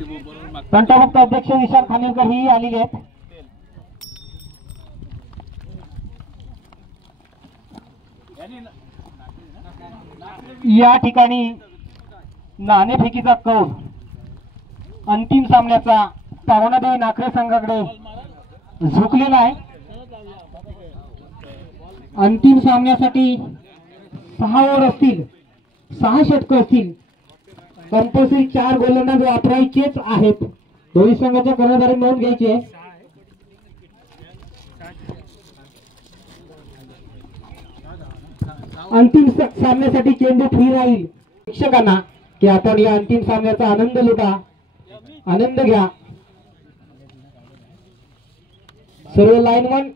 तंटामुक्त अध्यक्ष विशाल खानविलकर ही आलेली आहेत. या ठिकाणी नाणेफेकीचा कौल अंतिम सामन्याचा पावनादेवी नाखरे संघाकडे झुकलेला आहे. अंतिम सामन्यासाठी 6 ओव्हर असतील, 6 षटकं असतील. कंपल्सरी 4 गोलंदाज वापरायचेच आहेत. दोन्ही संघाच्या कर्णधारी नोंद घ्यायची आहे. अंतिम सामन्यासाठी चेंडू फ्री राहील. प्रेक्षकांना की आपण या अंतिम सामन्याचा आनंद लुटा, आनंद घ्या. सर्व लाईनमन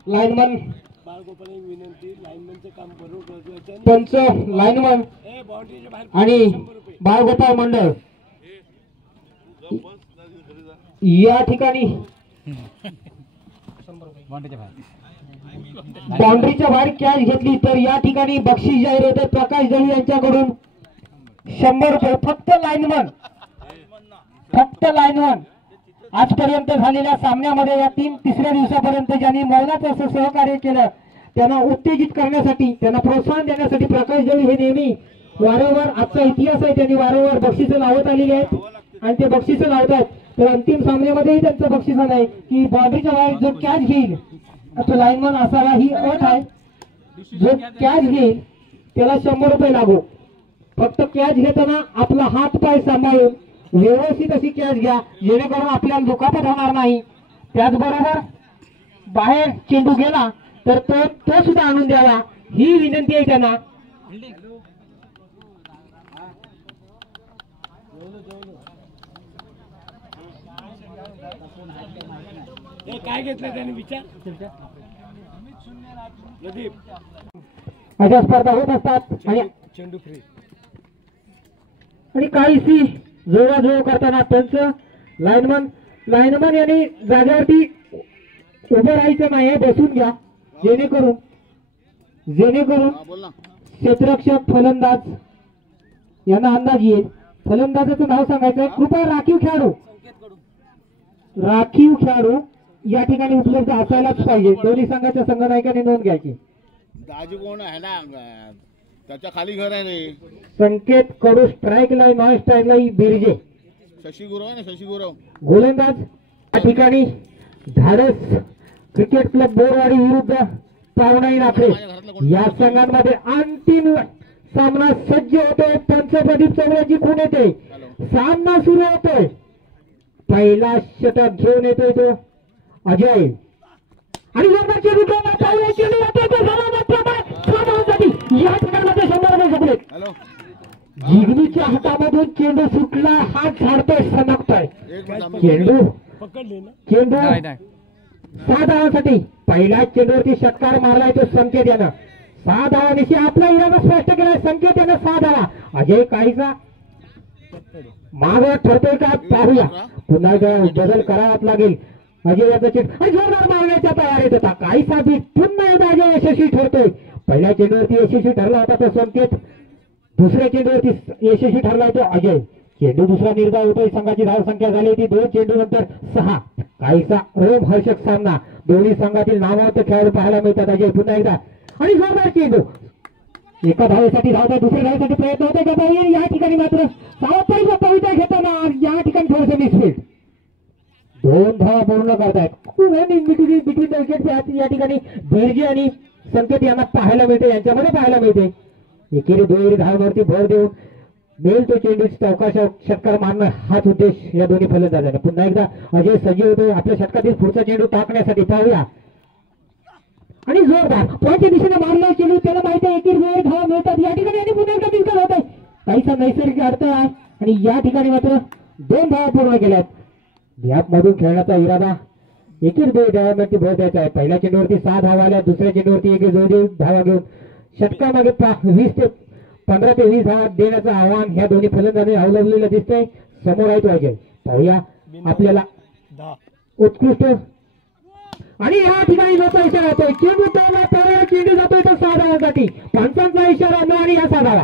पंच लाईनमन आणि बाळगोपाळ मंडळ या ठिकाणी बाउंड्रीच्या बाहेर कॅच घेतली तर या ठिकाणी बक्षीस जाहीर होते. प्रकाश दळवी यांच्याकडून 100 रुपये. फक्त लाईनमन आजपर्यंत झालेल्या सामन्यामध्ये या तिसऱ्या दिवसापर्यंत ज्यांनी मोलाचं असं सहकार्य केलं त्यांना उत्तेजित करण्यासाठी, त्यांना प्रोत्साहन देण्यासाठी प्रकाश दळवी हे नेहमी वारंवार, आजचा इतिहास आहे, त्यांनी वारंवार बक्षिसं लावत आलेली आहेत आणि ते बक्षिसं लावतात. तर अंतिम सामन्यामध्येही त्यांचं बक्षीस आहे की बाउंड्रीच्या बाहेर जो कॅच घेईल तो लाईनमन असावा, ही अट आहे. जो कॅच घेईल त्याला 100 रुपये लागू. फक्त कॅच घेताना आपला हात पाय सांभाळून व्यवस्थित अशी कॅच घ्या जेणेकरून आपल्याला दुखापत होणार नाही. त्याचबरोबर बाहेर चेंडू गेला तर तो सुद्धा आणून द्यावा ही विनंती आहे त्यांना. काय घेतलं त्याने विचार. अशा स्पर्धा होत असतात आणि चेंडू फ्री आणि काहीशी जोराजोर करताना पंच लाईनमन यांनी जागेवरती उभं राहायचं नाही, बसून घ्या जेणेकरून क्षेत्ररक्षक फलंदाज यांना अंदाज येईल. फलंदाजाचं नाव सांगायचं. कृपया राखीव खेळाडू या ठिकाणी उपलब्ध असायलाच पाहिजे. दोन्ही संघाच्या संघनायकांनी नोंद घ्यायची. दाजी कोण आहे ना, त्याच्या खाली घर आहे रे. Sanket Kadu strike line, non strike line Birje. Shashi Gurav आहे ना, शशी गुरव गोलंदाज. या ठिकाणी धाडस क्रिकेट क्लब बोरवाडी विरुद्ध पावनाई नाखरे या संघांमध्ये अंतिम सामना सज्ज होतोय. पंचप्रदीप चौऱ्याची खूण येते. सामना सुरू होतोय. पहिला षटक घेऊन येतोय तो अजय आणि या ठिकाणी 100 रुपये झोपले. जिगणीच्या हातामधून चेंडू सुटला, हात झाडतोय, सनकतोय. चेंडू 6 धावांसाठी पहिल्या चेंडूवरती षटकार मारलाय तो संकेत यानं. 6 धावांविषयी आपला इरादा स्पष्ट केलाय. संकेत यानं 6 धावा. अजय काहीसा माग ठरतोय का पाहूया. पुन्हा बदल करावाच लागेल. अजय याचा चेंडू जोरदार मारण्याच्या तयारीत होता. काहीसा बी पुन्हा एकदा अजय यशस्वी ठरतोय. पहिल्या चेंडूवरती यशस्वी ठरला होता तो संकेत. दुसऱ्या चेंडूवरती यशस्वी ठरला तो अजय. चेंडू दुसरा निर्धाव होतोय. संघाची धावसंख्या झाली होती 2 चेंडू नंतर 6. काहीसा रोमहर्षक सामना. दोन्ही संघातील नामवंत खेळाडू पाहायला मिळतात. अजय पुन्हा एकदा आणि जोरदार चेंडू. एका धावेसाठी धावता, दुसऱ्या धावेसाठी प्रयत्न होतोय का. या ठिकाणी मात्र सावधगिरीचा पवित्रा घेताना या ठिकाणी थोडंसं मिसफील्ड. 2 धावा पूर्ण करतायत. बिटवीन द विकेट या ठिकाणी बिरजे आणि संकेत यांना पाहायला मिळते, यांच्यामध्ये पाहायला मिळते. एकेरी दुहेरी धावांवरती भर देऊन मेल तो चेंडू चौकाशा षटकार मारणं हाच उद्देश या दोन्ही फलंदाजांना. पुन्हा एकदा अजय सजीव होतो आपल्या षटकातील पुढचा चेंडू टाकण्यासाठी. पाहूया आणि जोरदार पॉईंटच्या दिशेने मारला चेंडू. त्याला माहिती आहे एकेरी दुहेरी धावा मिळतात या ठिकाणी आणि पुन्हा एकदा बिलकुल होत आहे. काहीसा नैसर्गिक अडथळा आहे आणि या ठिकाणी मात्र 2 धावा पूर्ण केल्यात. गॅप मधून खेळण्याचा इरादा एकेरी दुहेरी धावांवरती भर द्यायचा आहे. पहिल्या चेंडूवरती 6 धावा आल्या. दुसऱ्या चेंडूवरती एकेरी दुहेरी धावा घेऊन षटकामागे 15 ते 20 धावा देण्याचं आव्हान ह्या दोन्ही फलंदाजांनी अवलंबलेलं दिसतंय. समोर आहे तो अजय. पाहूया आपल्याला उत्कृष्ट आणि या ठिकाणी जातो इशारा येतोय. चेंडू तोडला, चेंडू जातोय तो 6 धावांसाठी. पंचांचा इशारा न आणि या 6 धावा.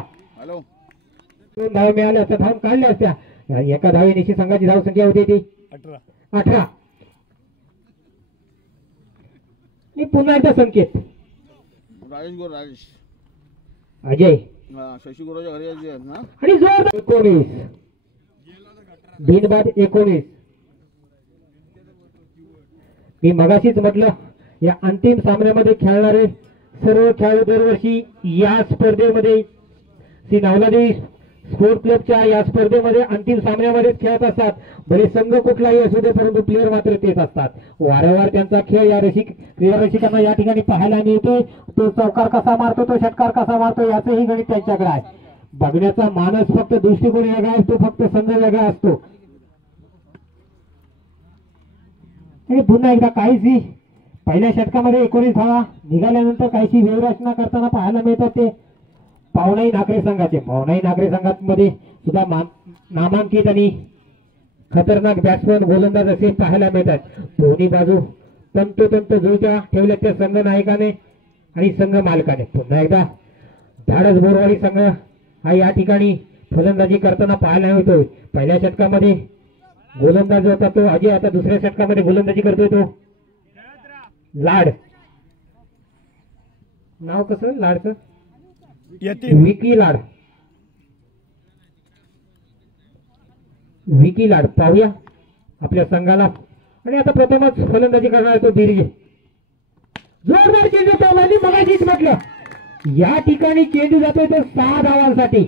2 धावा मिळाल्या असत्या, धाव काढल्या असत्या. एका धावेनिशी संघाची धावसंख्या होती ती 18. आणि पुन्हा एकदा संकेत राजेश गोर राजेश अजय शशी गोराच्या घरी आहे ना. आणि जोरदार 19 बिनबाद 19. मी मगाशीच म्हटलं या अंतिम सामन्यामध्ये खेळणारे सर्व खेळाडू दरवर्षी या स्पर्धेमध्ये श्री नवलादेवी स्पोर्ट क्लबच्या या स्पर्धेमध्ये अंतिम सामन्यामध्ये खेळत असतात. भले संघ कुठलाही असू दे परंतु प्लेअर मात्र तेच असतात. वारंवार त्यांचा खेळ या क्रीडा रसिकांना या ठिकाणी पाहायला मिळतो. तो चौकार कसा मारतो, तो षटकार कसा मारतो याचंही गणित त्यांच्याकडे आहे. बघण्याचा मानस फक्त दृष्टिकोन वेगळा असतो, फक्त संघ वेगळा असतो. आणि पुन्हा एकदा काहीशी पहिल्या षटकामध्ये 19 धावा निघाल्यानंतर काहीशी व्यवरचना करताना पाहायला मिळतात ते पावनाई नागरे संघाचे. पावनाई नागरे संघामध्ये सुद्धा नामांकित आणि खतरनाक बॅट्समन गोलंदाज असे पाहायला मिळतात. दोन्ही बाजू तंतोतंत जुळत्या ठेवल्या त्या संघ नायकाने आणि संघ मालकाने. पुन्हा एकदा धाडस बोरवाडी संघ हा या ठिकाणी फलंदाजी करताना पाहायला मिळतोय. पहिल्या षटकामध्ये गोलंदाज होता तो अजय, आता दुसऱ्या षटकामध्ये गोलंदाजी करतोय तो लाड. नाव कसं लाडचं? विकी लाड. विकी लाड पाहूया आपल्या संघाला. आणि आता प्रथमच फलंदाजी करणार तो बिरजे. जोरदार चेंडू पावलांनी मगाशीच म्हटलं या ठिकाणी चेंडू जातोय तो 6 धावांसाठी.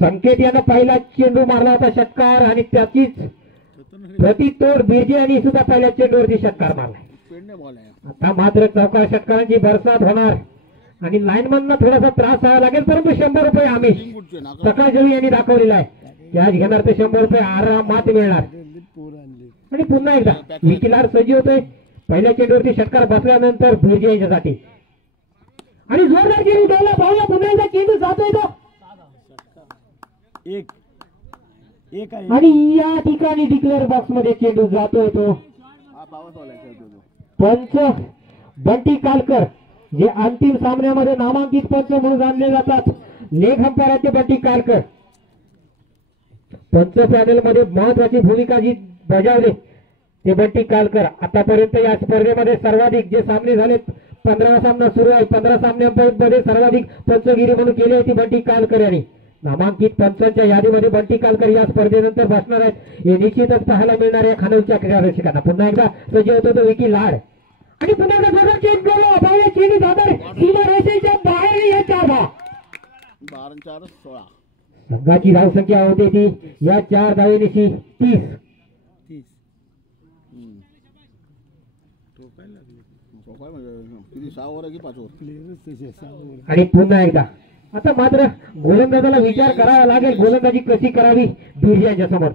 संकेत यानं पहिला चेंडू मारला होता षटकार आणि त्याचीच प्रतितोड बिरजे यांनी सुद्धा पहिल्या चेंडूवरती षटकार मारला. आता मात्र चौकार षटकारांची बरसात होणार आणि लाईनमॅनना थोडासा त्रास व्हावा लागेल, परंतु 100 रुपये आमिष सकाळजळी यांनी दाखवलेला आहे. कॅच घेणार तर 100 रुपये आरामात मिळणार. आणि पुन्हा एकदा विकीलार सज्ज होतोय. पहिल्या चेंडूवरती षटकार बसल्यानंतर बिरजे यांच्यासाठी आणि जोरदार चेंडू द्यायला पाहूया. पुन्हा एकदा चेंडू जातोय तो एक आहे. आणि या ठिकाणी डिक्लेअर बॉक्स मध्ये चेंडू जातोय तो पंच बंटी कालकर, जे अंतिम सामन्यामध्ये नामांकित पंच म्हणून आणले जातात. लेग अंपायरचे बंटी कालकर पंच पॅनल मध्ये महत्वाची भूमिका जी बजावली ते बंटी कालकर. आतापर्यंत या स्पर्धेमध्ये सर्वाधिक जे सामने झालेत 15 सामना सुरू आहे. 15 सामन्यांमध्ये सर्वाधिक पंचगिरी म्हणून केली होती बंटी कालकर यांनी. नामांकित पंचांच्या यादीमध्ये बंटी कालकर या स्पर्धेनंतर बसणार आहेत. हे निश्चितच पाहायला मिळणार आहे खानोलच्या क्रीडा रसिकांना. पुन्हा एकदा सज्ज होतो तो विकी लाड आणि पुन्हा एकदा जोरदार चेंज केला. अभाव्य चेंडू जाणार सीमा रेषेच्या बाहेर या 4 धावा. 12-4-16 संघाची धावसंख्या होते ती या 4 धावेनिशी 30. किती 6 ओव्हर की 5 ओव्हर. आणि पुन्हा एकदा आता मात्र गोलंदाजाला विचार करावा लागेल गोलंदाजी कशी करावी बिरजे यांच्या समोर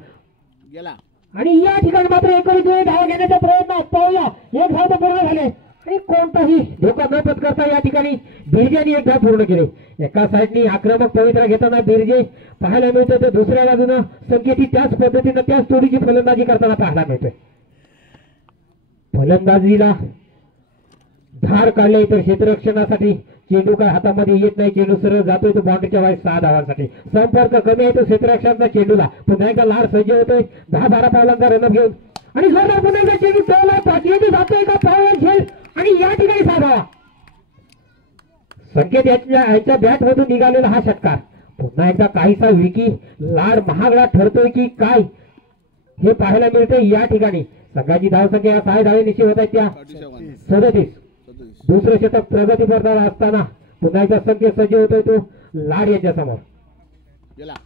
गेला. आणि या ठिकाणी मात्र 19 धावा घेण्याचा प्रयत्न पाहूया. 1 धाव तर पूर्ण झाले आणि कोणताही धोका न पत्करता या ठिकाणी बिरजेने 1 धाव पूर्ण केले. एका साईडनी आक्रमक पवित्रा घेताना बिरजे पाहायला मिळतो तर दुसऱ्या बाजूनं संकेती त्याच पद्धतीनं त्याच तोडीची फलंदाजी करताना पाहायला मिळतोय. फलंदाजीला धार काढले तर क्षेत्ररक्षणासाठी चेंडू काय हातामध्ये येत नाही. चेंडू सरळ जातोय तो बाउंड्रीच्या बाहेर 6 धावांसाठी. संपर्क कमी आहे तो क्षेत्ररक्षणाचा चेंडूला. पुन्हा एकदा लाड सज्ज होतोय 10-12 पावलांचा रनअप घेऊन आणि जोरदार पुन्हा एकदा चेंडू टोला चेंडू जातोय का पावलं झेल आणि या ठिकाणी 6 धावा. संकेत याच्या बॅट मधून निघालेला हा षटकार. पुन्हा एकदा काहीसा विकी लाड महागडा ठरतोय की काय हे पाहायला मिळतंय या ठिकाणी. संघाची धावसंख्या 6 धावेनिशी होत आहेत त्या 37. दुसरं षटक प्रगती करताना असताना पुन्हा एकदा संकेत सज्ज होतोय तो लाड यांच्या समोर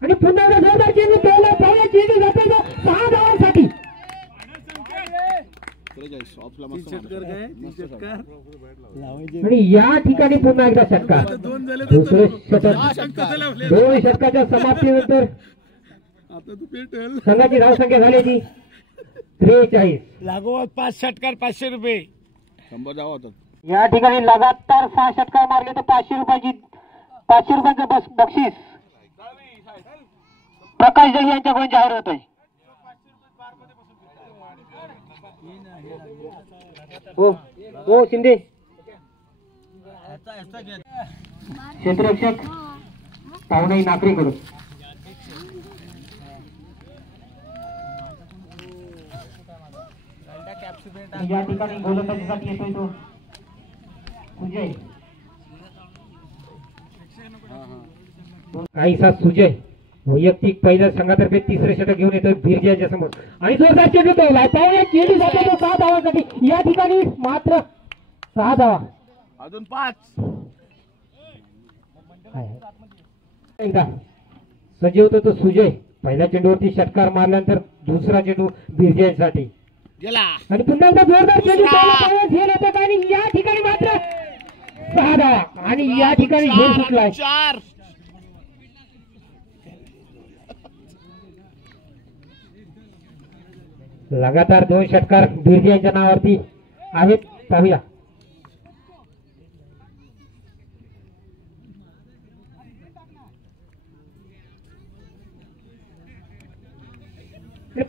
आणि पुन्हा एकदा जोरदार चेंडू टोला पावलं चेंडू जातोय 6 धावांसाठी. आणि या ठिकाणी पुन्हा एकदा षटकार. दुसरे षटक 2 षटकाच्या समाप्तीनंतर संघाची धावसंख्या झाली ती 43. लागोपाठ 5 षटकार 500 रुपये. 100 धावा होतात. या ठिकाणी लगातार 6 षटकार मारले तर 500 रुपयाचं बक्षीस प्रकाश जळी यांच्याकडून जाहीर होतोय. हो शिंदे क्षेत्ररक्षक पावनाई नाकरे करून या ठिकाणी गोलंदाजीसाठी येतोय तो सुजय. काहीसा सुजय वैयक्तिक पहिल्या संघातर्फे तिसरे षटक घेऊन येतोय बिरजाच्या समोर आणि जोरदार चेंडू ठेवलाय. पाहुणे चेंडू जातो तो 6 धावांसाठी. या ठिकाणी मात्र 6 धावा. अजून 5. एकदा सजीव होतो तो सुजय. पहिल्या चेंडूवरती षटकार मारल्यानंतर दुसरा चेंडू बिरजासाठी गेला आणि पुन्हा एकदा जोरदार चेंडू झेल येतात आणि या ठिकाणी मात्र 6 धावा आणि या ठिकाणी झेल सुटलाय. 4. लगातार 2 षटकार बिरजा यांच्या नावावरती आहेत. पाहूया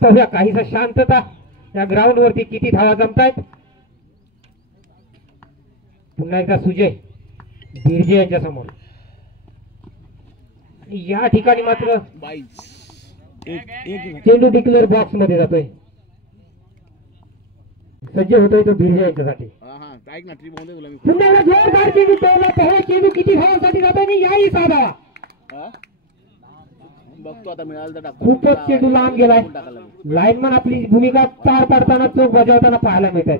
पाहूया काहीसा शांतता या ग्राउंड वरती. किती धावा जमतायत. पुन्हा एकदा सुजय बिरजे यांच्या समोर. या ठिकाणी मात्र 22. चेंडू डिक्लेअर बॉक्स मध्ये जातोय. सज्ज होतोय तो बिरजे यांच्यासाठी. हा ऐक ना ट्रिप होऊन दे तुला मी. पुन्हा एकदा जोरदार चेंडू टोला. पाहूया चेंडू किती धावांसाठी जातोय आणि याही 6 धावा. हा? बघतो आता मिळालं तर टाकतो. खूपच चेंडू लांब गेलाय. लाईनमन आपली भूमिका पार पाडताना चोख बजावताना पाहायला मिळत आहेत.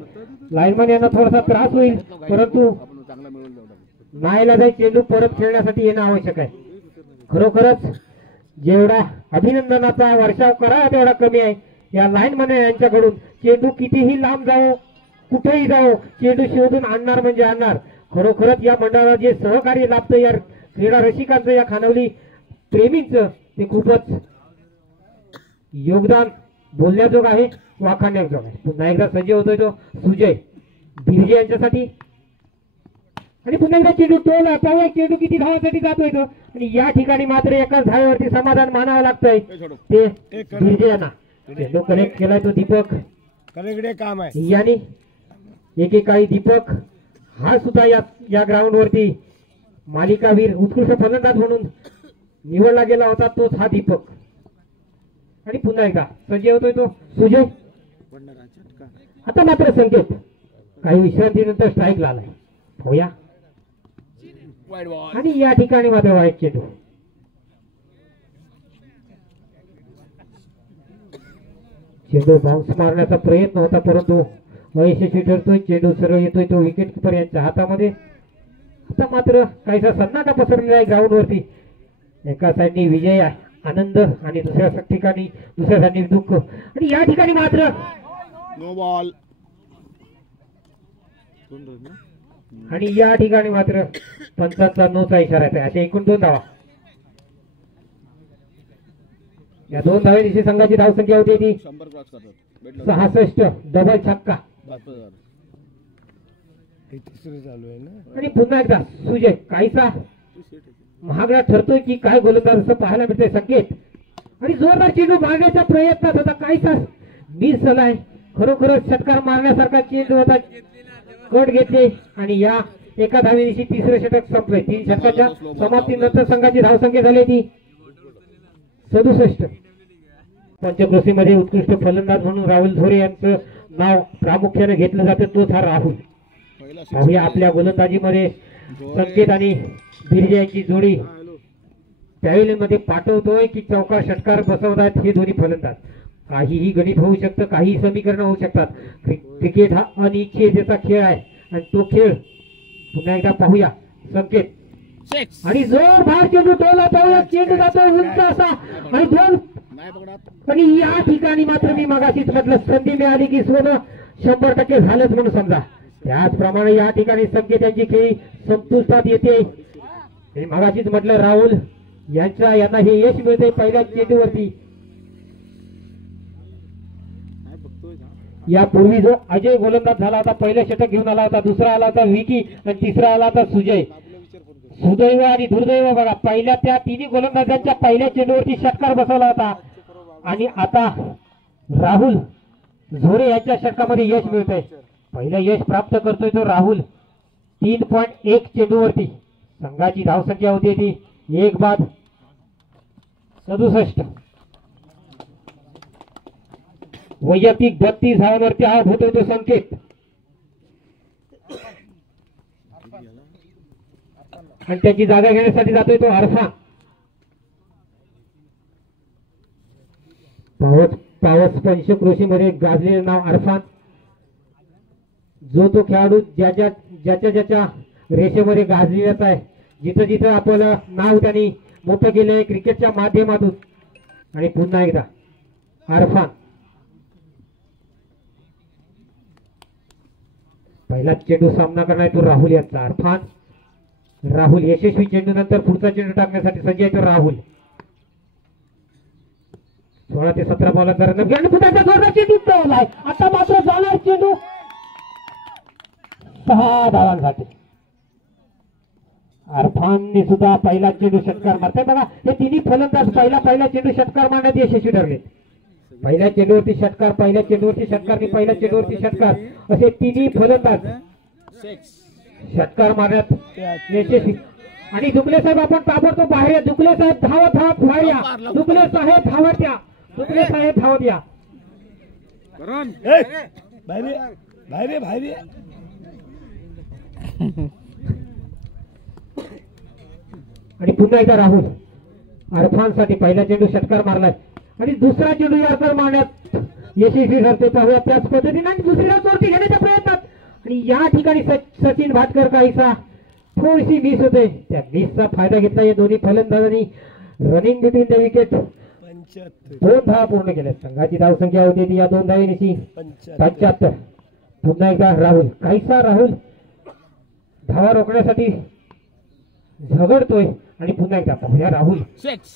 लाईनमन यांना थोडासा त्रास होईल परंतु आपण चांगला मिळवून जाऊ. नाईलाजाई चेंडू परत खेळण्यासाठी येणं आवश्यक आहे. खरोखरच जेवढा अभिनंदनाचा वर्षाव करावा तेवढा कमी आहे. या लाईनमन यांच्याकडून चेंडू कितीही लांब जाओ कुठेही जाओ चेंडू शोधून आणणार म्हणजे आणणार. खरोखरच या मंडळाला जे सहकार्य लाभतं या क्रीडा रसिकांचं या खानवली प्रेमींचं ते खूपच योगदान बोलण्याजोग आहे वाखाणण्याजोग आहे. पुन्हा एकदा सज्ज होतोय तो सुजय बिरजे यांच्यासाठी आणि पुन्हा एकदा चेंडू टोला. पाहूया चेंडू किती धावांसाठी जातोय तो आणि या ठिकाणी मात्र एकाच धावेवरती समाधान मानावं लागतंय ते बिरजे यांना. चेंडू कनेक्ट केलाय तो दीपक कलेकडे काम आहे. यांनी. एकेकाळी दीपक हा सुद्धा या ग्राउंड वरती मालिकावीर उत्कृष्ट फलंदाज म्हणून निवडला गेला होता. तोच हा दीपक. आणि पुन्हा एकदा सज्ज होतोय तो सुजय. आता मात्र संकेत काही विश्रांतीनंतर स्ट्राईक आलाय. होया वाईड बॉल. आणि या ठिकाणी मात्र वाईट चेंडू. चेंडू बाउन्स मारण्याचा प्रयत्न होता परंतु अयशस्वी ठरतोय. चेंडू सरळ येतोय तो विकेट किपर यांच्या हातामध्ये. आता मात्र काहीसा सन्नाटा पसरलेला आहे ग्राउंड वरती. एका साईडनी विजय आनंद आणि दुसऱ्या ठिकाणी दुःख आणि या ठिकाणी मात्र नो बॉल. आणि या ठिकाणी मात्र पंचांचा नोचा इशारा आहे. अशा एकूण 2 धावा. या 2 धावेनिशी संघाची धावसंख्या होती ती 100 क्रॉस करतात. 66. डबल छक्का हे तिसरं चालू आहे ना. आणि पुन्हा एकदा सुजय काहीसा महागडा ठरतोय की काय गोलंदाज असं पाहायला मिळतंय संकेत. आणि जोरदार चेंडू मारण्याच्या प्रयत्नात होता. काहीसा मिस झालाय. खरोखरच षटकार मारण्यासारखा चेंडू होता. कट घेतले आणि या एका धावेनिशी तिसरे षटक संपले. 3 षटकाच्या समाप्तीनंतर संघाची धावसंख्या झाली ती 67. पंचक्रोशीमध्ये उत्कृष्ट फलंदाज म्हणून राहुल झोरे यांचं नाव प्रामुख्याने घेतलं जातं. तोच हा राहुल. पाहूया आपल्या गोलंदाजीमध्ये संकेत आणि बिरजे यांची जोडी पॅव्हिलियन मध्ये पाठवतोय की चौकार षटकार बसवतात हे दोन्ही फलंदाज. काहीही गणित होऊ शकतं. काही समीकरण होऊ शकतात. क्रिकेट हा अनिश्चिततेचा खेळ आहे आणि तो खेळ पुन्हा एकदा पाहूया. संकेत आणि जोरदार चेंडू टोला. पाहूया चेंडू जातो उंच असा आणि 2. आणि या ठिकाणी मात्र मी मगाशीच म्हटलं संधी मिळाली की सोनं 100% झालंच म्हणून समजा. त्याचप्रमाणे या ठिकाणी संकेत यांची खेळी संपुष्टात येते. मगाशीच म्हटलं राहुल यांना हे यश मिळते पहिल्या चेंडूवरती. यापूर्वी जो अजय गोलंदाज झाला होता पहिलं षटक घेऊन आला होता. दुसरा आला होता विकी आणि तिसरा आला होता सुजय. सुदैव आणि दुर्दैव बघा पहिल्या त्या तिन्ही गोलंदाजांच्या पहिल्या चेंडूवरती षटकार बसवला होता आणि आता राहुल झोरे यांच्या षटकामध्ये यश मिळतंय. पहिलं यश प्राप्त करतोय तो राहुल 3.1 चेंडूवरती. संघाची धावसंख्या होती ती 1 बाद 67. वैयक्तिक 32 धावांवरती आउट होतोय तो संकेत. आणि त्याची जागा घेण्यासाठी जातोय तो अरफान. पावस पंचक्रोशीमध्ये गाजलेलं नाव अरफान. जो तो खेळाडू ज्याच्या रेषेमध्ये गाजलेलाच आहे. जिथं जिथं आपलं नाव त्यांनी मोठं केलंय क्रिकेटच्या माध्यमातून. आणि पुन्हा एकदा अरफान. पहिला चेंडू सामना करणार तो राहुल यांचा. अरफान राहुल यशस्वी चेंडू नंतर पुढचा चेंडू टाकण्यासाठी सज्ज आहे तो राहुल. 16 ते 17 बॉलांचा रनअप आणि पुन्हा जोरदार चेंडू टोललाय. आता मात्र जाणार चेंडू 6 धावांसाठी. अरफानने सुद्धा पहिला चेंडू षटकार मारताय. बघा हे तिन्ही फलंदाज पहिला चेंडू षटकार मारण्यात यशस्वी ठरले. पहिल्या चेंडूवरती षटकार, पहिल्या चेंडूवरती षटकार आणि पहिल्या चेंडूवरती षटकार असे तिन्ही फलंदाज षटकार मारण्यात यशस्वी. आणि दुबले साहेब आपण ताबडतोब बाहेर या. दुबले साहेब धावत बाहेर या. दुबले साहेब धावत या. दुबले साहेब धावत या. बाहेर आणि पुन्हा एकदा राहुल अरफान साठी पहिला चेंडू षटकार मारलाय आणि दुसरा चेंडू यार्कर मारण्यात यशस्वी ठरते. पाहूया त्याच पद्धतीने आणि दुसरीला चोरटी घेण्याच्या प्रयत्नात. आणि या ठिकाणी सचिन भाटकर काहीसा थोडीशी मिस होते. त्या मिसचा फायदा घेतला या दोन्ही फलंदाजांनी. रनिंग बिटवीन द विकेट 2 धावा पूर्ण केल्या. संघाची धावसंख्या होती ती या 2 धावेची 75. पुन्हा एकदा राहुल काहीसा राहुल धावा रोखण्यासाठी झगडतोय. आणि पुन्हा एकदा पाहूया राहुल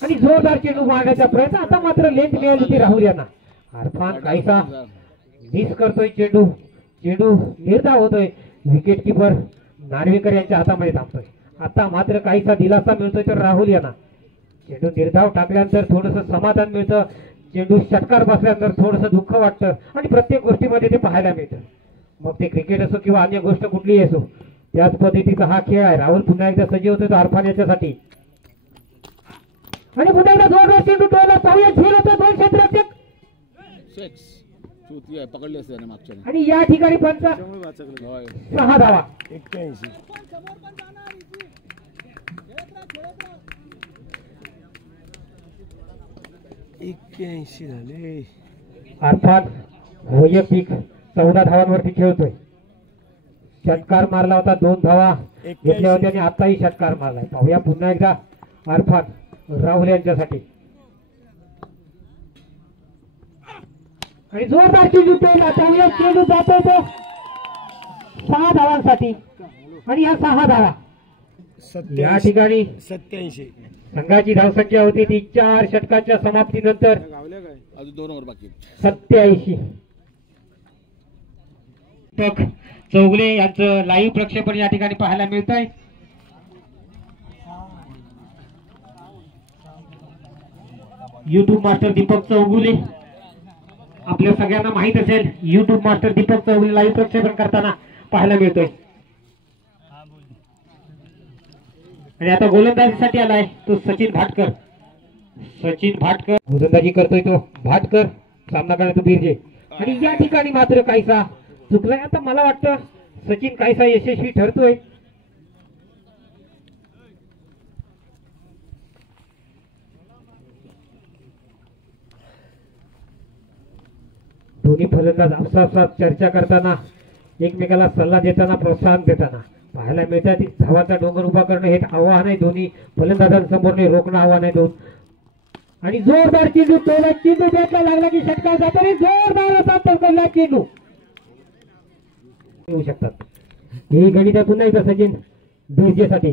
आणि जोरदार चेंडू मारण्याचा प्रयत्न. आता मात्र लेंथ मिळाली होती राहुल यांना. अरफान काहीसा मिस करतोय चेंडू. चेंडू निर्धाव होतोय. विकेट किपर नार्वेकर यांच्या हातामध्ये थांबतोय. आता मात्र काहीसा दिलासा मिळतोय तर राहुल यांना. चेंडू निर्धाव टाकल्यानंतर थोडंसं समाधान मिळतं. चेंडू षटकार बसल्यानंतर थोडंसं दुःख वाटतं. आणि प्रत्येक गोष्टीमध्ये ते पाहायला मिळतं. मग ते क्रिकेट असो किंवा अन्य गोष्ट कुठलीही असो त्याच पद्धतीचा हा खेळ आहे. राहुल पुन्हा एकदा सज्ज होतोय अरफान याच्यासाठी. आणि पुन्हा एकदा जोरदार चेंडू टोला. पाहूया झेल होतो 2 क्षेत्ररक्षक पकडले असते मागच्या. आणि या ठिकाणी पंच 6 धावा. 81 झाले. अर्थात वैयक्तिक 14 धावांवरती खेळतोय. षटकार मारला होता 2 धावा घेतल्या होत्या आणि आताही षटकार मारलाय. पाहूया पुन्हा एकदा अरफान राहुल यांच्यासाठी. आणि जोरदार चेंडू पेला. त्यामुळे चेंडू जातोय तो 6 धावांसाठी. आणि या 6 धावा या ठिकाणी 87. संघाची धावसंख्या होती ती 4 षटकाच्या समाप्तीनंतर अजून 2 ओव्हर बाकी. 87. चौगुले यांचं लाईव्ह प्रक्षेपण या ठिकाणी पाहायला मिळत आहे. युट्यूब मास्टर दीपक चौगुले आपल्या सगळ्यांना माहित असेल. YouTube master Deepak Chougule live प्रक्षेपण करताना पाहायला मिळतोय. आणि आता गोलंदाजीसाठी आलाय तो सचिन भाटकर. सचिन भाटकर गोलंदाजी करतोय तो भाटकर. सामना करतो बिरजे. आणि या ठिकाणी मात्र काहीसा चुकलाय. आता मला वाटतं सचिन काहीसा यशस्वी ठरतोय. दोन्ही फलंदाज आपसात चर्चा करताना एकमेकाला सल्ला देताना प्रोत्साहन देताना पाहायला मिळतात. धावाचा डोंगर उभा करणं हे आव्हान आहे दोन्ही फलंदाजांसमोर. रोखणं आव्हान आहे 2. आणि जोरदार चेंडू टोला. चेंडू बॅटला लागला की षटकार जातो. जोरदार असा टोकला चेंडू येऊ शकतात. ही गणित पुन्हा एकदा सचिन बिरजेसाठी.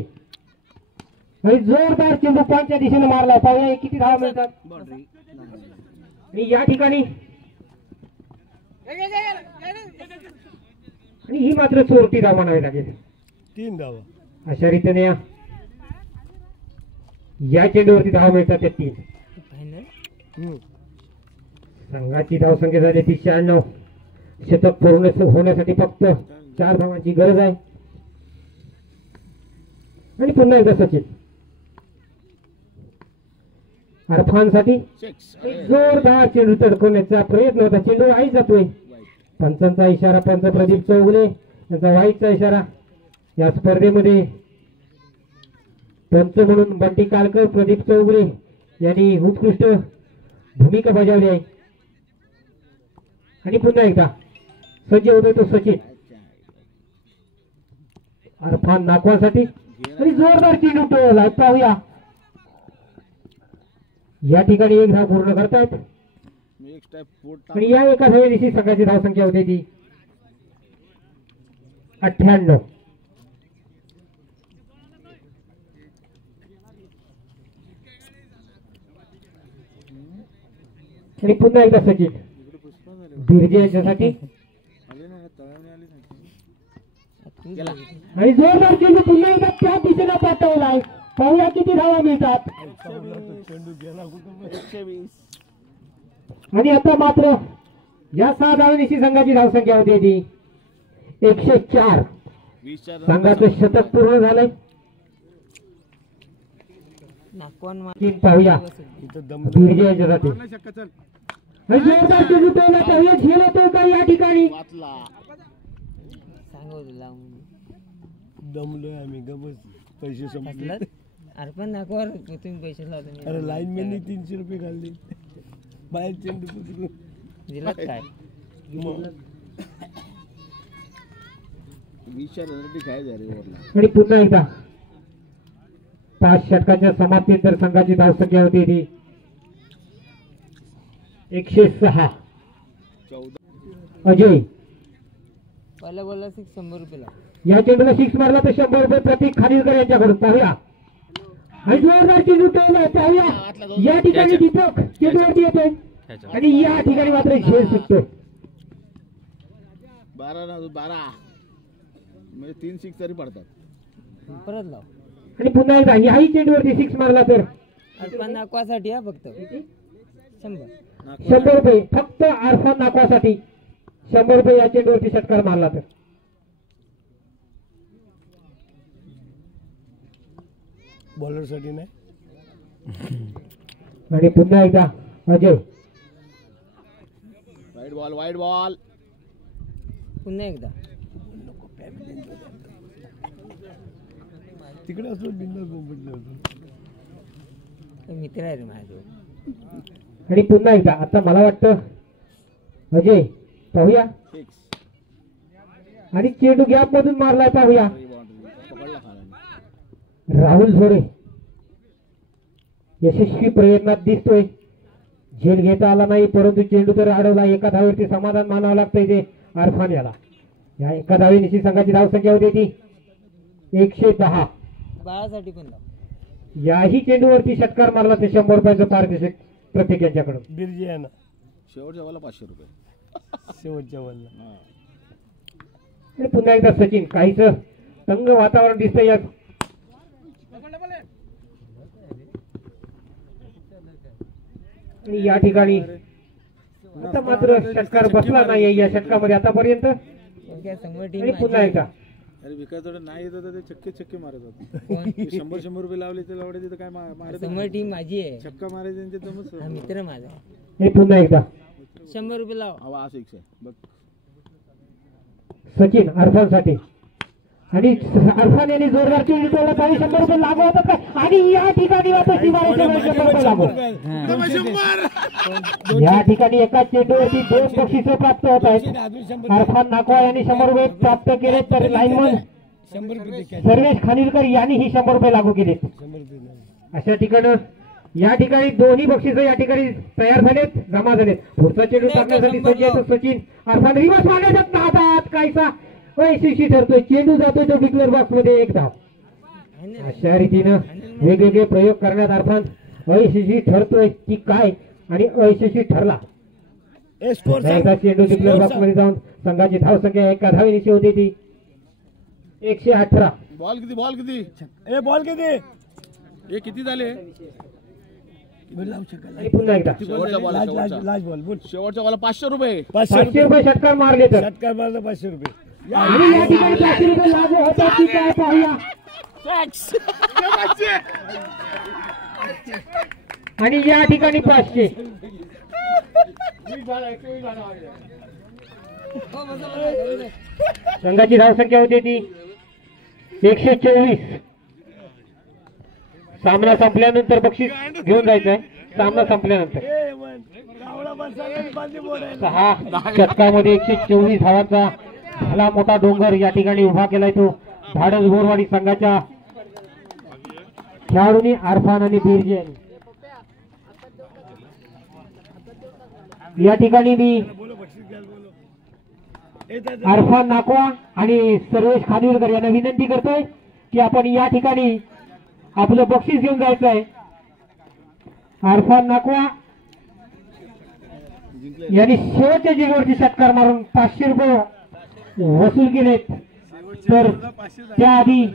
आणि जोरदार चेंडू पंचच्या दिशेने मारला. पाहूया किती धावा मिळतात. आणि या ठिकाणी आणि ही मात्र चोरटी धाव म्हणावी लागेल. 3 धावा. अशा रीतीने या चेंडूवरती धाव मिळतात त्या 3. संघाची धावसंख्या झाली ती 96. शतक पूर्ण होण्यासाठी फक्त 4 धावांची गरज आहे. आणि पुन्हा एकदा सचिन. अरफानसाठी सिक्स जोरदार चेंडू तडकवण्याचा प्रयत्न होता. चेंडू आई जातोय. पंचांचा इशारा, पंच प्रदीप चौगुले यांचा वाईटचा इशारा. या स्पर्धेमध्ये पंच म्हणून बंटी कालकर, प्रदीप चौगुले यांनी उत्कृष्ट भूमिका बजावली आहे. आणि पुन्हा एकदा सज्ज होतोय तो सचिन. अरफान नाकवासाठी आणि जोरदार चेंडू टोळला. पाहूया या ठिकाणी एक धाव पूर्ण करतायत. एक स्टेप पोट आणि या एका धावेनिशी संघाची धावसंख्या होती ती 98. आणि पुन्हा एकदा सचिन बिर्जे यांच्यासाठी आणि जोरदार चेंडू पुन्हा एकदा त्या दिशेला पाठवलाय. पाहूया किती धावा मिळतात. चेंडू गेला कुठं 120. आणि आता मात्र या 6 धावांची संघाची धावसंख्या होती ती 104. 20च्या संघाचं शतक पूर्ण झालंय. तीन पाहूया इथं दम बिर्जे यांच्यासाठी शक्य चल आणि जोरदार चेंडू टोळला. पाहूया झेल होतोय का या ठिकाणी. वाचला. दमलोय आम्ही गबस पैसे संपले. अर्पण नाकवर तुम्ही पैसे लावले अरे लाईनमॅननी 300 रुपये घालले बाहेर चेंडू पुचलून. दिलात काय 20च्या रनसाठी काय झाले ओव्हरला. आणि पुन्हा एकदा 5 षटकाच्या समाप्तीनंतर संघाची धावसंख्या होती ती 106. 14 अजय पहिला बोलला 100 रुपये लाव. या चेंडूला 6 मारला तर 100 रुपये प्रतीक खालीलकर यांच्याकडून. पाहूया आणि जोरदार चेंडू टोळलाय. पाहूया या ठिकाणी दीपक चेंडूवरती येतोय आणि या ठिकाणी मात्र झेल सुटतोय. 12 ना 12 म्हणजे 3 6 तरी पडतात. परत लाव. आणि पुन्हा एकदा याही चेंडूवरती 6 मारला तर अर्पण नाकवासाठी हा फक्त 100. 100 रुपये फक्त अरफान नाकवासाठी 100 रुपये या चेंडूवरती षटकार मारला तर. बॉलर साठी नाही. आणि पुन्हा एकदा अजय वाईड बॉल पुन्हा एकदा तिकडे असलो बिंदास म्हटलं होतं. मित्र आहे रे माझे. आणि पुन्हा एकदा आता मला वाटतं अजय पाहूया 6 आणि चेंडू गॅप मधून मारलाय. पाहूया पकडला खाला. राहुल झोरे यशस्वी प्रयत्नात दिसतोय. झेल घेता आला नाही परंतु चेंडू तर अडवला. एका धावेवरती समाधान मानावं लागतंय ते अरफान याला. या एका धावेनिशी संघाची धावसंख्या होती ती 110. बाळासाठी पण लाव. याही चेंडूवरती षटकार मारला ते 100 रुपयाचं पारितोषिक प्रत्येक यांच्याकडून. बिर्जे आहे ना शेवटच्या वाला 500 रुपये. शेवटच्या वरला. हा. आणि पुन्हा एकदा सचिन काहीच तंग वातावरण दिसतंय यात. आणि या ठिकाणी आता मात्र षटकार बसला नाही या षटकामध्ये आतापर्यंत. काय समोर टीम आणि पुन्हा एकदा अरे विकास थोडं नाही येत होतं ते छक्के मारत होते. कोण 100 रुपये लावले ते लावडे तिथं काय मारत समोर टीम माझी आहे. छक्का मारायचे त्यांचे दमच हा मित्र माझा. हे पुन्हा एकदा 100 रुपये लाव. हवा 6 आहे बघ. सचिन अरफानसाठी आणि अरफान यांनी जोरदार चेंडू टोळला. 100 रुपये लागू होतात काय आणि या ठिकाणी आता शिवाराच्या वेळेस 100 रुपये लागू. या ठिकाणी एकाच चेंडूवरती 2 बक्षिसं प्राप्त होत आहेत. अरफान नाकवा यांनी 100 रुपये प्राप्त केले तर लाईनमन 100 रुपये सर्वेश खानिलकर यांनी ही 100 रुपये लागू केले. 100 रुपये नाही. अशा ठिकाणी या ठिकाणी दोन्ही बक्षिसं या ठिकाणी तयार झालेत, जमा झालेत. पुढचा चेंडू टाकण्यासाठी सज्ज आहे तो सचिन. अरफान रिवर्स मारण्याच्या नादात कायसा अयशस्वी ठरतोय. चेंडू जातोय तो डिक्लेअर बॉक्स मध्ये एक धाव. अशा रीतीनं वेगवेगळे प्रयोग करण्यात अरफान अयशस्वी ठरतोय की काय आणि अयशस्वी ठरला. एकदा चेंडू डिक्लेअर बॉक्स मध्ये जाऊन संघाची धावसंख्या एका धावेनिशी होती ती 118. बॉल किती ए बॉल किती हे किती झाले. आणि पुन्हा एकदा शेवटच्या बॉल लास्ट बॉल बोल. शेवटच्या बॉल 500 रुपये. 500 रुपये षटकार मारले तर षटकार मारला 500 रुपये. आणि या ठिकाणी 500 रुपये लागू होतात की काय पाहूया. आणि या ठिकाणी 500. संघाची धावसंख्या होती ती 124. सामना संपल्यानंतर बक्षीस घेऊन जायचंय. सामना संपल्यानंतर 6 षटकामध्ये 124 धावांचा भला मोठा डोंगर या ठिकाणी उभा केलाय तो धाडस बोरवाडी संघाच्या खेळाडूंनी अरफान आणि बिरजे यांनी. या ठिकाणी मी अरफान नाकवा आणि सर्वेश खानविलकर यांना विनंती करतोय की आपण या ठिकाणी आपलं बक्षीस घेऊन जायचं आहे. अरफान नाकवा यांनी शेवटच्या जिल्ह्यावरती षटकार मारून 500 रुपये वसूल केलेत. तर त्याआधी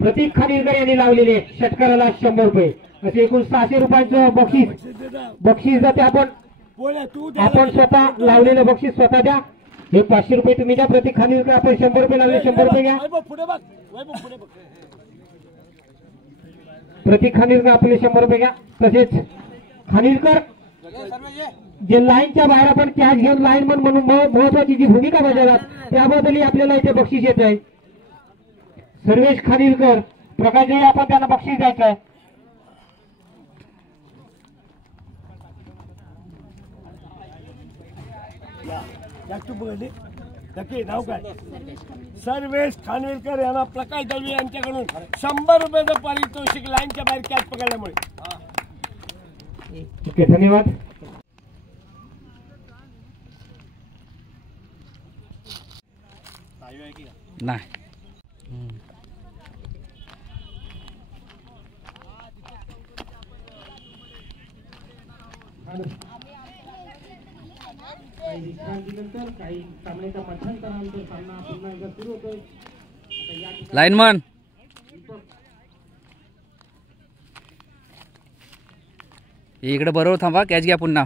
प्रतीक खानविलकर यांनी लावलेले षटकाराला 100 रुपये असे एकूण 600 रुपयांचं बक्षीस जाते. आपण स्वतः लावलेलं बक्षीस स्वतः द्या. हे 500 रुपये तुम्ही द्या. प्रतीक खानविलकर आपण 100 रुपये लावले, 100 रुपये घ्या. प्रतीक खानविलकर आपले 100 रुपये घ्या. तसेच खानविलकर जे लाईनच्या बाहेर आपण कॅश घेऊन लाईनमन म्हणून महत्वाची जी भूमिका बजावतात त्याबद्दलही आपल्याला इथे बक्षीस येत आहे. सर्वेश खानविलकर प्रकाशजी आपण त्यांना बक्षीस द्यायचं आहे. नाव काय? सर्वेश खानविलकर यांना प्रकाश दळवी यांच्याकडून 100 रुपयाचं पारितोषिक लाईनच्या बाहेर कॅच पकडल्यामुळे. ओके, धन्यवाद. नाही काही विश्रांतीनंतर काही सामन्याच्या मध्यंतरानंतर सामना पुन्हा एकदा सुरू होतोय. लाईनमन इकडे बरोबर थांबा. कॅच घ्या पुन्हा.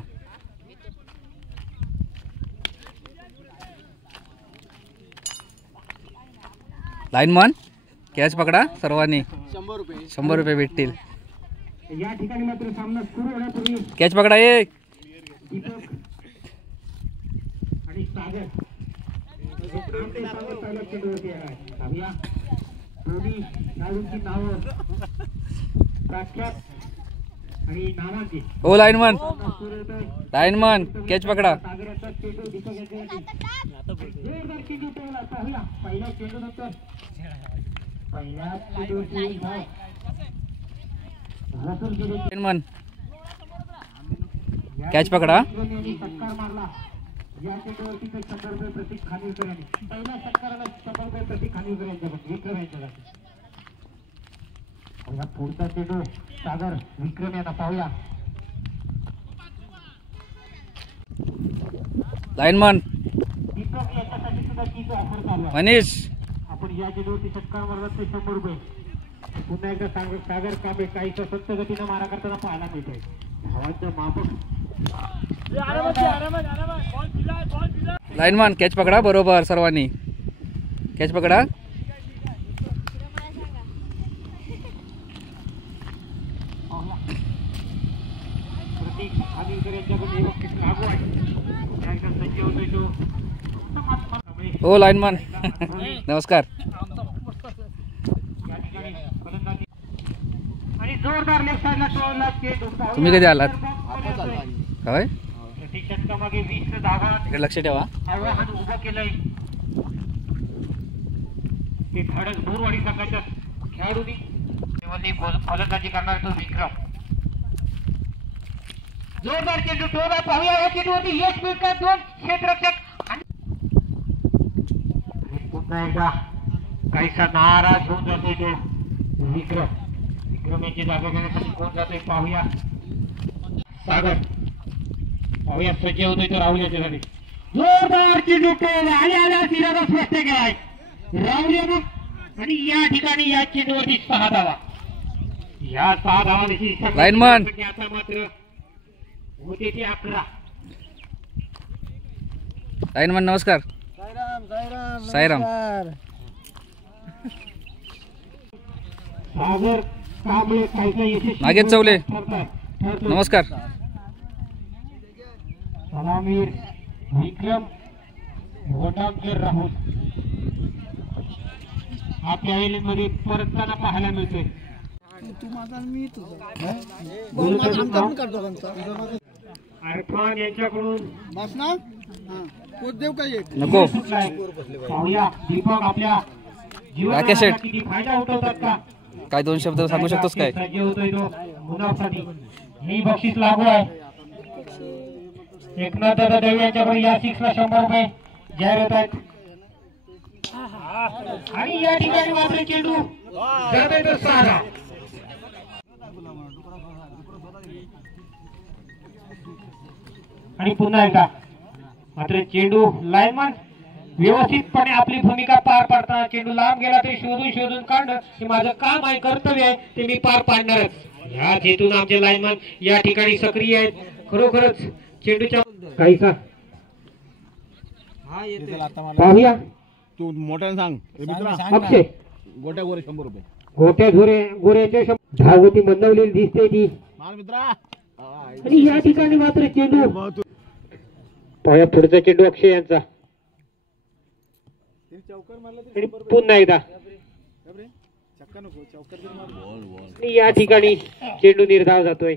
लाईनमन कॅच पकडा सर्वांनी. 100 रुपये भेटतील. या ठिकाणी मात्र सामना सुरू होण्यापूर्वी कॅच पकडा. एक दीपक आणि सागर दोन्ही खेळाडूंची नावं प्रख्यात आणि नावांची. ओ लाईनमन कॅच पकडा. सागराचा चेंडू दीपक यांच्यासाठी जोरदार चेंडू ठेवला. पाहूया पहिल्या चेंडू नंतर पहिल्या चेंडूची धाव वसूल केली. लाईनमन कॅच पकडा. षटकार मारला. या चेंडूवरती 100 रुपये प्रतीक खानविलकर यांनी. पहिल्या षटकाराला 100 रुपये प्रतीक खानविलकर यांच्याकडे विक्रम यांच्याकडे. पुढचा चेंडू सागर विक्रम यांना. पाहूया लाईनमन दीपक याच्यासाठी सुद्धा तीच ऑफर चालू आहे. मनीष आपण या चेंडूवरती षटकार मारला ते 100 रुपये. पुन्हा एकदा सागर कांबळे काहीसा सत्य गतीनं मारा करताना पाहायला मिळतोय. धावांचं मापक. लाईनमन कॅच पकडा. बरोबर सर्वांनी कॅच पकडा. प्रतीक खानविलकर यांच्याकडे बक्षीस लागू आहे. एकदा सज्ज होतोय तो. हो लाईनमन नमस्कार. या ठिकाणी फलंदाजी आणि जोरदार लेफ्ट साईडला टोलला चेंडू. तुम्ही कधी आलात? काय प्रति षटकामागे 20 धावा. इकडे लक्ष ठेवा. आव्हान उभं केलंय ते धाडस बोरवाडी संघाच्या खेळाडूंनी. फलंदाजी करणार तो विक्रम. जोरदार चेंडू टोला. पाहूया या चेंडूवरती यश मिळतात. 2 क्षेत्ररक्षक आणि पुन्हा एकदा काहीसा नाराज होऊन जातोय तो विक्रम. विक्रम यांची जागा घेण्यासाठी कोण जातोय पाहूया. सागर पाहूया सज्ज होतोय तो राहुल याच्यासाठी. जोरदार चेंडू टोला. आल्या तिराला स्पष्ट केलाय राहुल. आणि या ठिकाणी या चेंडूवरती 6 धावा. या 6 धावांची लाईनमन आता मात्र होते ते 11. लाईनमन नमस्कार. साईराम. सागर कांबळे काहीसा यशस्वी नागेश चौले ठरतोय. नमस्कार. सलामीर विक्रम घोटामकर राहुल आपल्या मध्ये परतताना पाहायला मिळतोय. अरफान यांच्याकडून नको पाहूया दीपक आपल्या राकेश शेठ. जीवनाला किती फायदा उठवतात का. काय दोन शब्द सांगू शकतोस काय? सज्ज होतोय तो मुनाफसाठी. ही बक्षीस लागू आहे. एकनाथ दादा देवी यांच्याकडे या 6 ला 100 रुपये जाहीर होत आहेत. आणि या ठिकाणी मात्र चेंडू जातोय तो 6 ला. आणि पुन्हा एकदा मात्र चेंडू लाईनमन व्यवस्थितपणे आपली भूमिका पार पाडताना चेंडू लांब गेला तरी शोधून काढणं हे माझं काम आहे, कर्तव्य आहे, ते मी पार पाडणारच. ह्या हेतून आमचे लाईनमन या ठिकाणी सक्रिय आहेत. खरोखरच चेंडूच्या काहीसा पाहूया. तू मोठ्याने सांग अक्षय गोट्या गोरे 100 रुपये गोट्या गोऱ्याच्या धावगती मंदवलेली दिसते ती. माल मित्रा. आणि या ठिकाणी मात्र चेंडू पाहूया पुढचा चेंडू अक्षय यांचा. आणि पुन्हा एकदा आणि या ठिकाणी चेंडू निर्धाव जातोय.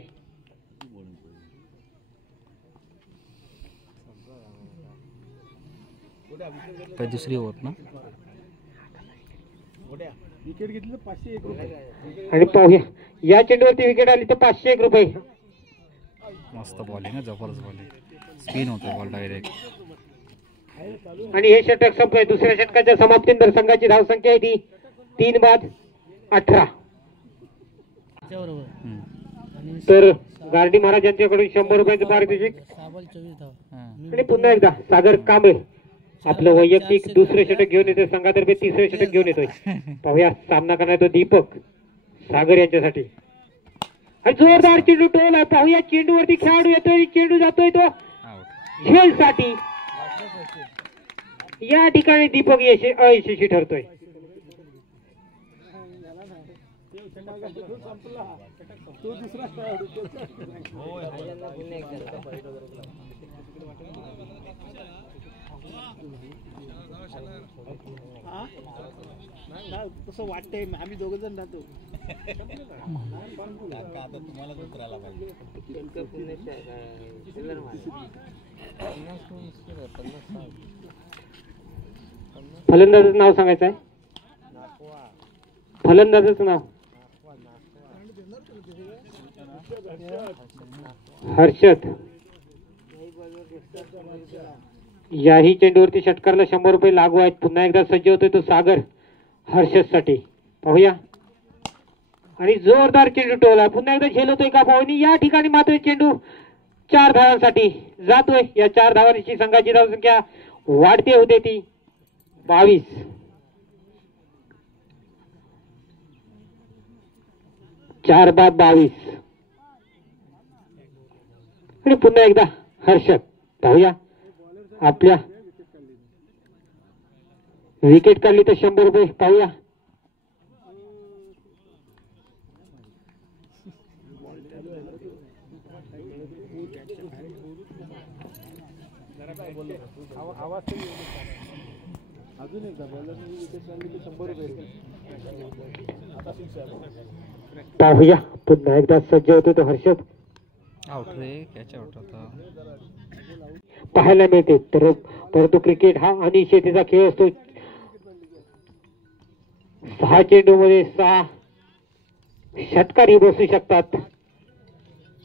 काय दुसरी होत ना. विकेट घेतली तर 501 रुपये. आणि पाहूया या चेंडूवरती विकेट आली तर 501 रुपये. मस्त बॉलिंग आहे, जबरदस्त बॉलिंग. स्पिन होतो बॉल डायरेक्ट. आणि हे षटक संपलंय. दुसऱ्या षटकाच्या समाप्तीनंतर संघाची धावसंख्या आहे ती 3 बाद 18. तर गार्डी महाराज यांच्याकडून 100 रुपयाचं पारितोषिक. आणि पुन्हा एकदा सागर कांबळे आपलं वैयक्तिक दुसरे षटक घेऊन येतोय. संघातर्फे तिसरे षटक घेऊन येतोय. पाहूया सामना करणार तो दीपक सागर यांच्यासाठी. आणि जोरदार चेंडू टोल आहे. पाहूया चेंडूवरती खेळाडू येतोय. चेंडू जातोय तो झेल साठी. या ठिकाणी दीपक अयशस्वी ठरतोय. तसं वाटतंय आम्ही 2 जण राहतो. फलंदाजाचं नाव सांगायचं आहे. फलंदाजाचं नाव हर्षद. याही चेंडूवरती षटकारला 100 रुपये लागू आहेत. पुन्हा एकदा सज्ज होतोय तो सागर हर्षद साठी. पाहूया आणि जोरदार चेंडू टोला. पुन्हा एकदा झेल होतोय का पाहुणी. या ठिकाणी मात्र चेंडू 4 धावांसाठी जातोय. या 4 धावांची संघाची धावसंख्या वाढते होते ती 22. 4 बाद 22. आणि पुन्हा एकदा हर्षद. पाहूया आपल्या विकेट काढली तर 100 रुपये. पाहूया अजून एकदा बॉलरने विकेट काढली तर 100 रुपये. पाहूया पुन्हा एकदा सज्ज होतो तो हर्षद. आउट रे, कॅच आउट होता. पाहायला मिळते. तर परंतु क्रिकेट हा अनिश्चिततेचा खेळ असतो. 6 चेंडू मध्ये 6 षटकारही बसू शकतात.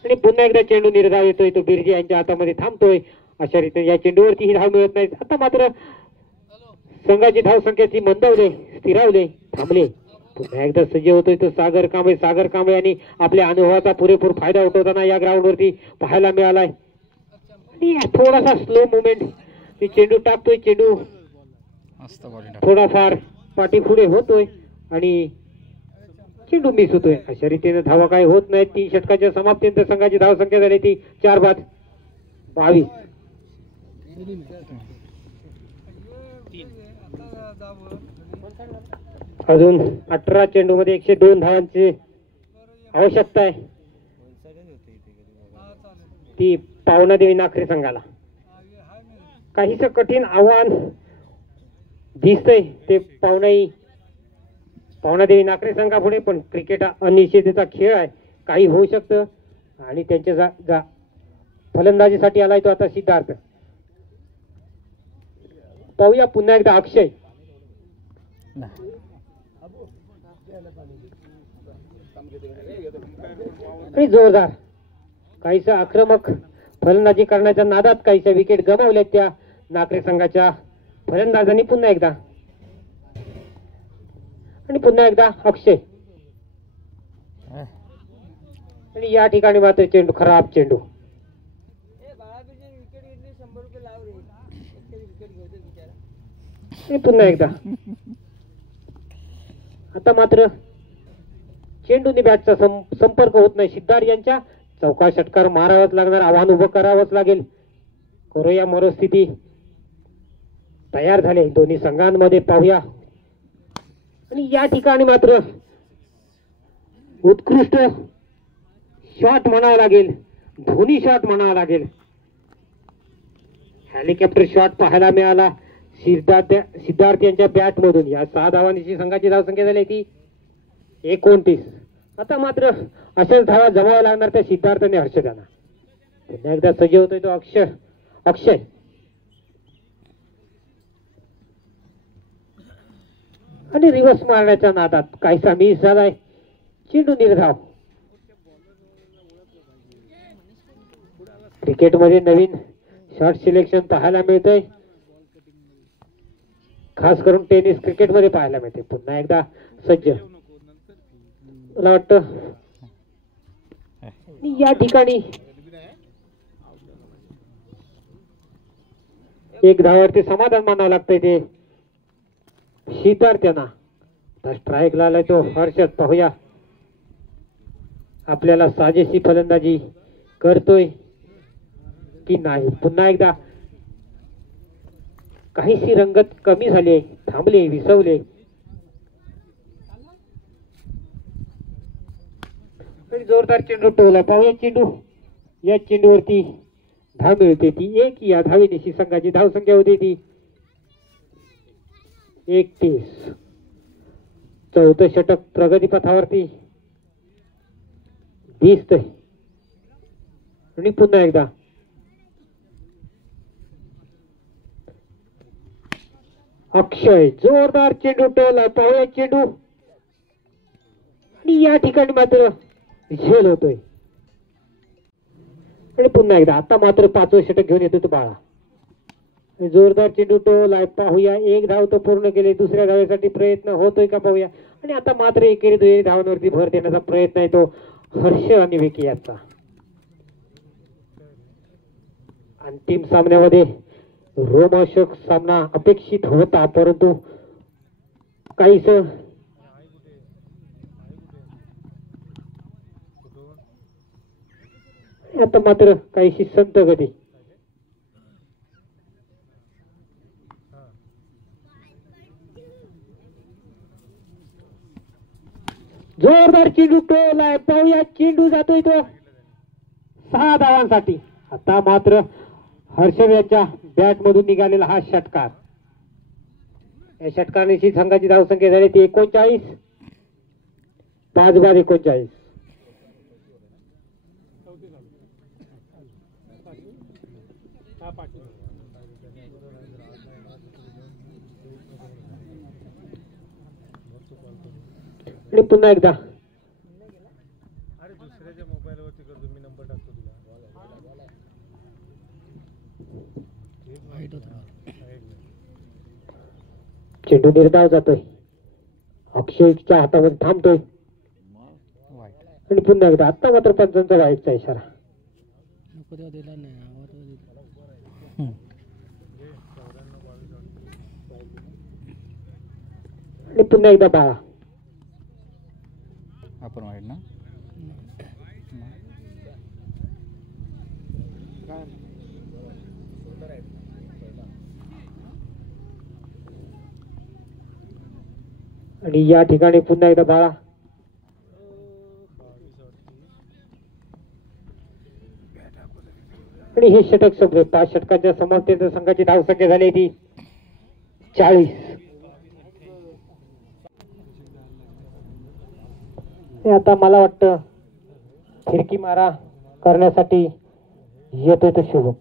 आणि पुन्हा एकदा चेंडू निर्धाव येतोय तो बिर्जे यांच्या हातामध्ये थांबतोय. अशा रीतीने या चेंडूवरती ही धाव मिळत नाही. आता मात्र संघाची धावसंख्या ती मंदावले, स्थिरावले, थांबले. पुन्हा एकदा सज्ज होतोय तो सागर कांबळे. सागर कांबळे यांनी आपल्या अनुभवाचा पुरेपूर फायदा उठवताना या ग्राउंडवरती पाहायला मिळालाय. आणि थोडासा स्लो मुवमेंट चेंडू टाकतोय. चेंडू मस्त बॉलिंग. थोडाफार पाठी पुढे होतोय आणि चेंडू मिस होतोय. अशा रीतीने धावा काय होत नाहीत. 3 षटकाच्या समाप्तीनंतर संघाची धावसंख्या झाली ती 4 बाद 22. अजून 18 चेंडू मध्ये 102 धावांचे आवश्यकता आहे ती पावनादेवी नाकरे संघाला. काहीच कठीण आव्हान दिसतंय ते पावनादेवी नाकरे संघापुढे, पण क्रिकेट हा अनिश्चिततेचा खेळ आहे, काही होऊ शकतं. आणि त्यांच्या फलंदाजीसाठी आलाय तो आता सिद्धार्थ. पाहूया पुन्हा एकदा अक्षय. आणि जोरदार काहीच आक्रमक फलंदाजी करण्याच्या नादात काहीशा विकेट गमावल्या त्या नाकरे संघाच्या फलंदाजांनी. पुन्हा एकदा आणि पुन्हा एकदा अक्षय. आणि या ठिकाणी मात्र चेंडू, खराब चेंडू. पुन्हा एकदा आता मात्र चेंडूने बॅटचा संपर्क होत नाही. सिद्धार्थ यांच्या चौका षटकार मारावाच लागणार, आव्हान उभं करावंच लागेल. करूया मनस्थिती तयार झाले दोन्ही संघांमध्ये. पाहूया. आणि या ठिकाणी मात्र उत्कृष्ट शॉट म्हणावा लागेल, धोनी शॉट म्हणावा लागेल. हेलिकॉप्टर शॉट पाहायला मिळाला सिद्धार्थ यांच्या बॅट मधून. या 6 धावांची संघाची धावसंख्या झाली ती 29. आता मात्र अशाच धावा जमावा लागणार त्या सिद्धार्थ आणि हर्षदाना. पुन्हा एकदा सज्ज होतोय तो अक्षय. आणि रिव्हर्स मारण्याच्या नादात काहीसा मिस झालाय. चेंडू निर्धाव. क्रिकेटमध्ये नवीन शॉट सिलेक्शन पाहायला मिळतंय, खास करून टेनिस क्रिकेटमध्ये पाहायला मिळते. पुन्हा एकदा सज्ज. मला वाटतं या ठिकाणी 1 धावावरती समाधान मानावं लागतंय ते सिद्धार्थ यांना. स्ट्राईक ला आलाय तो हर्षद. पाहूया आपल्याला साजेशी फलंदाजी करतोय की नाही. पुन्हा एकदा काहीशी रंगत कमी झाली, थांबले, विसवले. जोरदार चेंडू टोला. पाहूया चेंडू. या चेंडूवरती धाव मिळते ती 1. या धावेनिशी संघाची धावसंख्या होती ती 31. चौथं षटक प्रगतीपथावरती दिसतंय. आणि पुन्हा एकदा अक्षय. जोरदार चेंडू टोला. पाहूया चेंडू. आणि या ठिकाणी मात्र झेल होतोय. आणि पुन्हा एकदा आता मात्र 5वं षटक घेऊन येतो तो बाळा. जोरदार चेंडू टोला. पाहूया 1 धाव तो पूर्ण केले. दुसऱ्या धावेसाठी प्रयत्न होतोय का पाहूया. आणि आता मात्र एकेरी 2 धावांवरती भर देण्याचा प्रयत्न आहे तो हर्ष आणि विकी यांचा. अंतिम सामन्यामध्ये रोमांचक सामना अपेक्षित होता, परंतु काहीच आता मात्र काहीशी संत गती. जोरदार चेंडू टोलाय. पाहूया चेंडू जातोय तो 6 धावांसाठी. आता मात्र हर्षद यांच्या बॅट मधून निघालेला हा षटकार. या षटकाराची संघाची धावसंख्या झाली ती 39. 5 बाद 39. आणि पुन्हा एकदा चेंडू निर्धाव जातोय. अक्षयच्या हातामध्ये थांबतोय. आणि पुन्हा एकदा आता मात्र पंचांचा वाईटचा इशारा. आणि पुन्हा एकदा बाळा. आपण वाईट ना आणि या ठिकाणी पुन्हा एकदा बाळा. आणि हे षटक संपले. 5 षटकांच्या समर्थेच्या संघाची धावसंख्या झाली ती 40. आता मला वाटतं फिरकी मारा करण्यासाठी येतोय तो शुभ.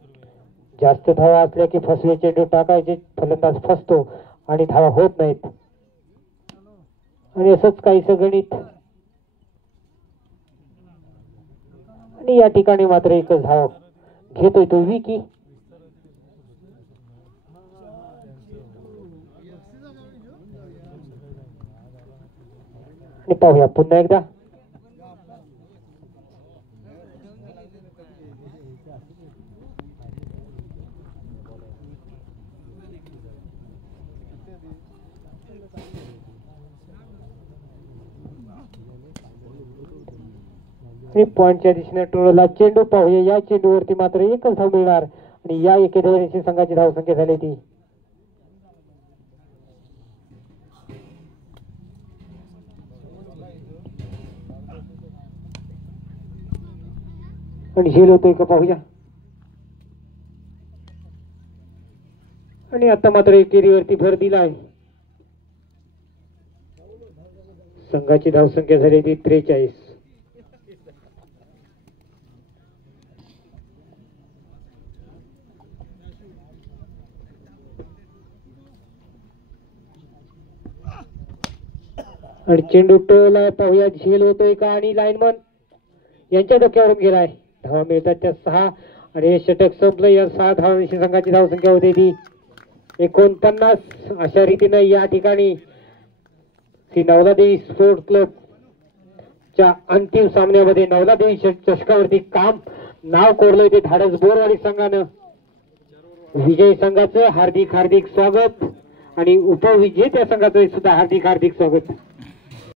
जास्त धावा असल्या की फसवे चेंडू टाकायचे, फलंदाज फसतो आणि धावा होत नाहीत. आणि असंच काहीसं गणित. आणि या ठिकाणी मात्र एकच धाव घेतोय तो विकी. आणि पाहूया पुन्हा एकदा आणि पॉइंटच्या दिशेने टोळला चेंडू. पाहूया या चेंडूवरती मात्र एकच धाव मिळणार आणि या एकेरी संघाची धावसंख्या झाली ती आणि झेल होतोय का पाहूया. आणि आता मात्र एकेरीवरती भर दिलाय. संघाची धावसंख्या झाली ती 43. आणि चेंडू टोला. पाहूया झेल होतोय का आणि लाईनमन यांच्या डोक्यावरून गेलाय. धावा मिळतात त्या 6 आणि हे षटक संपलं. या 6 धावांशी संघाची धावसंख्या होते ती 49. अशा रीतीनं या ठिकाणी श्री नवलादेवी स्पोर्ट्स क्लब च्या अंतिम सामन्यामध्ये नवलादेवी चषकावरती काम नाव कोरलंय ते धाडस बोरवाडी संघानं. विजयी संघाचं हार्दिक स्वागत आणि उपविजेत्या संघाचं सुद्धा हार्दिक स्वागत.